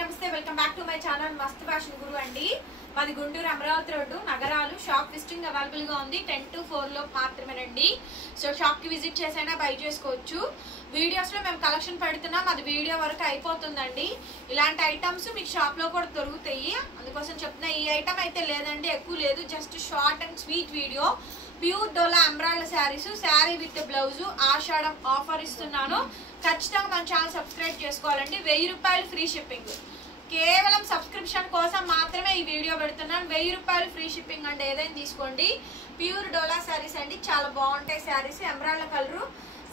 నమస్తే welcome back to my channel మస్త్ fashion గురు అండి. మాది గుంటూరు అమరావతి రోడ్డు నగరాలు. షాప్ విజిటింగ్ అవైలబుల్ గా ఉంది 10 to 4 లో మాత్రమేనండి. సో షాప్ కి విజిట్ చేసైనా బై చేసుకోవచ్చు. వీడియోస్ లో మేము కలెక్షన్ పెడుతున్నాం, అది వీడియో వరకు అయిపోతుందండి. ఇలాంటి ఐటమ్స్ మీకు షాప్ లో కూడా దొరుకుతాయి, అందుకోసం చెప్తున్నా. ఈ ఐటమ్ అయితే లేదండి, ఎక్కువ లేదు, just short and sweet video. Pure డోలా embroidery saris, sari with blouse ఆషాఢం ఆఫర్ ఇస్తున్నాను. ఖచ్చితంగా మన ఛానల్ సబ్స్క్రైబ్ చేసుకోవాలండి. 1000 రూపాయలు ఫ్రీ షిప్పింగ్. కేవలం సబ్స్క్రిప్షన్ కోసం మాత్రమే ఈ వీడియో పెడుతున్నాను. 1000 రూపాయలు ఫ్రీ షిప్పింగ్ అంటే ఏదైనా తీసుకోండి. ప్యూర్ డోలా శారీస్ అండి, చాలా బాగుంటాయి saris. Embroidery colour,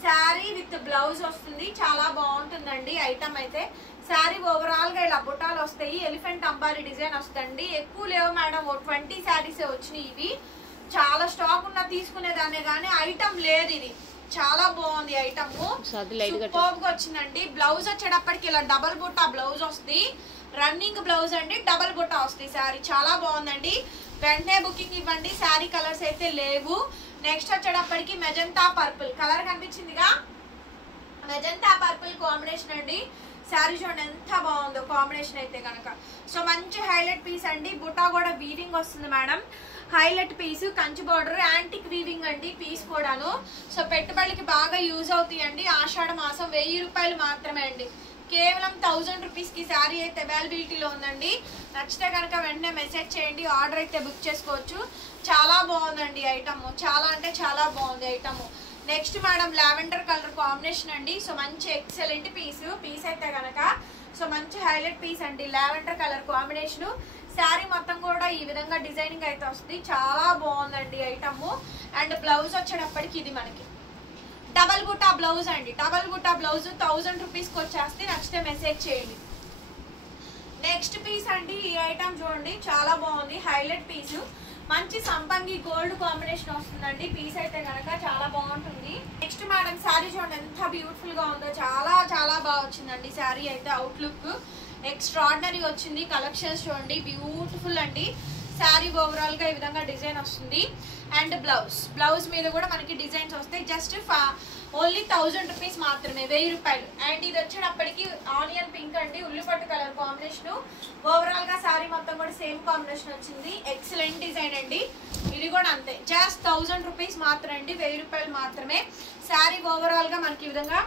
sari with blouse వస్తుంది, చాలా బాగుంటుందండి ఐటమ్ అయితే. శారీ ఓవరాల్ గా ఇలా బుట్టాలు వస్తాయి, ఎలిఫెంట్ అంబారీ డిజైన్ వస్తుంది. ఎక్కువ లేవు మేడం, 20 శారీసే వచ్చినాయి. ఇవి చాలా స్టాక్ ఉన్న తీసుకునేదాన్ని కానీ ఐటమ్ లేదు. ఇది చాలా బాగుంది ఐటమ్, సూపర్ గా వచ్చిందండి. బ్లౌజ్ వచ్చేటప్పటికి ఇలా డబల్ బుట్టా బ్లౌజ్ వస్తుంది, రన్నింగ్ బ్లౌజ్ అండి, డబల్ బుట్టా వస్తుంది. శారీ చాలా బాగుందండి. వెంటనే బుకింగ్ ఇవ్వండి, శారీ కలర్స్ అయితే లేవు. నెక్స్ట్ వచ్చేటప్పటికి మెజంతా పర్పుల్ కలర్ కనిపించిందిగా, మెజంతా పర్పుల్ కాంబినేషన్ అండి. శారీ చూడండి ఎంత బాగుందో కాంబినేషన్ అయితే కనుక. సో మంచి హైలైట్ పీస్ అండి. బుట్టా కూడా వీవింగ్ వస్తుంది madam, highlight piece, Kanchi border, antique weaving అండి పీస్ కూడాను. సో పెట్టుబడికి బాగా యూజ్ అవుతాయండి. ఆషాఢ మాసం 1000 రూపాయలు మాత్రమే అండి. కేవలం 1000 రూపీస్ కి శారీ అయితే అవైలబిలిటీలో ఉందండి. నచ్చితే కనుక వెంటనే మెసేజ్ చేయండి, ఆర్డర్ అయితే బుక్ చేసుకోవచ్చు. చాలా బాగుందండి ఐటమ్, చాలా అంటే చాలా బాగుంది item. Next madam lavender colour combination అండి. సో మంచి ఎక్సలెంట్ పీస్ అయితే కనుక. సో మంచి హైలైట్ పీస్ అండి, లావెండర్ కలర్ కాంబినేషన్. శారీ మొత్తం కూడా ఈ విధంగా డిజైనింగ్ అయితే వస్తుంది, చాలా బాగుందండి ఐటమ్. అండ్ బ్లౌజ్ వచ్చేటప్పటికి ఇది మనకి డబల్ బుట్టా బ్లౌజ్ అండి. డబల్ బుట్టా బ్లౌజ్ 1000 రూపీస్కి వచ్చేస్తే, నచ్చితే మెసేజ్ చేయండి. నెక్స్ట్ పీస్ అండి, ఈ ఐటమ్ చూడండి చాలా బాగుంది, హైలైట్ పీస్. మంచి సంపంగి గోల్డ్ కాంబినేషన్ వస్తుందండి పీస్ అయితే కనుక, చాలా బాగుంటుంది. నెక్స్ట్ మేడం శారీ చూడండి ఎంత బ్యూటిఫుల్ గా ఉందో, చాలా చాలా బాగా వచ్చిందండి శారీ అయితే. అవుట్లుక్ ఎక్స్ట్రాడినరీ వచ్చింది. కలెక్షన్స్ చూడండి బ్యూటిఫుల్ అండి. శారీ ఓవరాల్ గా ఈ విధంగా డిజైన్ వస్తుంది. అండ్ బ్లౌజ్ మీద కూడా మనకి డిజైన్స్ వస్తాయి. జస్ట్ ఓన్లీ 1000 రూపీస్ మాత్రమే, 1000 రూపాయలు. అండ్ ఇది వచ్చేటప్పటికి ఆనియన్ పింక్ అండి, ఉల్లిపట్టు కలర్ కాంబినేషన్. ఓవరాల్ గా శారీ మొత్తం కూడా సేమ్ కాంబినేషన్ వచ్చింది. ఎక్సలెంట్ డిజైన్ అండి. ఇది కూడా అంతే, జస్ట్ 1000 రూపీస్ మాత్రమే అండి, 1000 రూపాయలు మాత్రమే. శారీ ఓవరాల్ గా మనకి ఈ విధంగా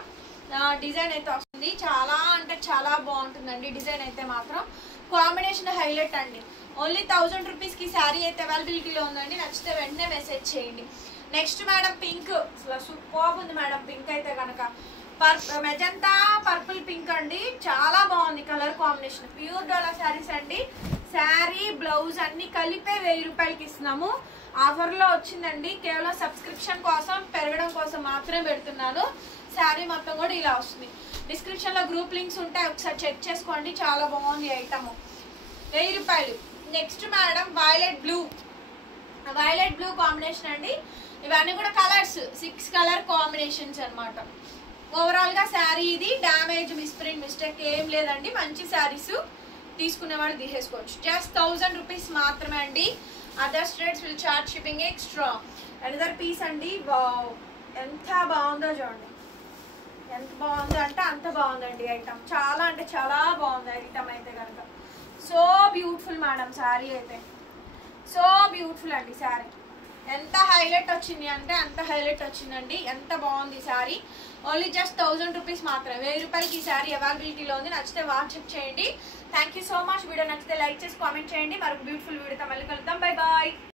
డిజైన్ అయితే వస్తుంది. చాలా అంటే చాలా బాగుంటుందండి డిజైన్ అయితే మాత్రం. కాంబినేషన్ హైలైట్ అండి. ఓన్లీ 1000 రూపీస్ కి శారీ అయితే అవైలబిలిటీలో ఉందండి. నచ్చితే వెంటనే మెసేజ్ చేయండి. నెక్స్ట్ మేడం పింక్, సూపర్ ఉంది మేడం పింక్ అయితే కనుక. మెజంతా పర్పుల్ పింక్ అండి, చాలా బాగుంది కలర్ కాంబినేషన్. ప్యూర్ డోలా శారీస్ అండి. శారీ బ్లౌజ్ అన్ని కలిపే 1000 రూపాయలకి ఇస్తున్నాము. ఆఫర్ లో వచ్చిందండి, కేవలం సబ్స్క్రిప్షన్ కోసం పెరగడం కోసం మాత్రమే పెడుతున్నాను. శారీ మొత్తం కూడా ఇలా వస్తుంది. డిస్క్రిప్షన్ లో గ్రూప్ లింక్స్ ఉంటాయి, ఒకసారి చెక్ చేసుకోండి. చాలా బాగుంది ఐటమ్, 1000 రూపాయలు. Next madam violet blue combination అండి. ఇవన్నీ కూడా కలర్స్ 6 కలర్ కాంబినేషన్స్ అనమాట. ఓవరాల్ గా శారీ ఇది డ్యామేజ్ మిస్టేక్ ఏం లేదండి. మంచి శారీస్ తీసుకునే వాళ్ళు తీసేసుకోవచ్చు. జస్ట్ 1000 రూపీస్ మాత్రమే అండి. Other states will charge shipping extra. Another piece అండి, వావ్ ఎంత బాగుందో చూడండి, ఎంత బాగుందో అంటే అంత బాగుందండి ఐటమ్. చాలా అంటే చాలా బాగుంది ఐటమ్ అయితే కనుక. సో బ్యూటిఫుల్ మేడం శారీ అయితే, సో బ్యూటిఫుల్ అండి శారీ. ఎంత హైలైట్ వచ్చింది అంటే అంత హైలైట్ వచ్చిందండి. ఎంత బాగుంది శారీ. ఓన్లీ జస్ట్ 1000 రూపీస్ మాత్రమే, 1000 రూపాయలకి ఈ శారీ అవైలబిలిటీలో ఉంది. నచ్చితే వాట్సాప్ చేయండి. Thank you so much. Video నచ్చితే లైక్ చేసి కామెంట్ చేయండి. మరొక బ్యూటిఫుల్ వీడియోతో మళ్ళీ కలుద్దాం. Bye bye.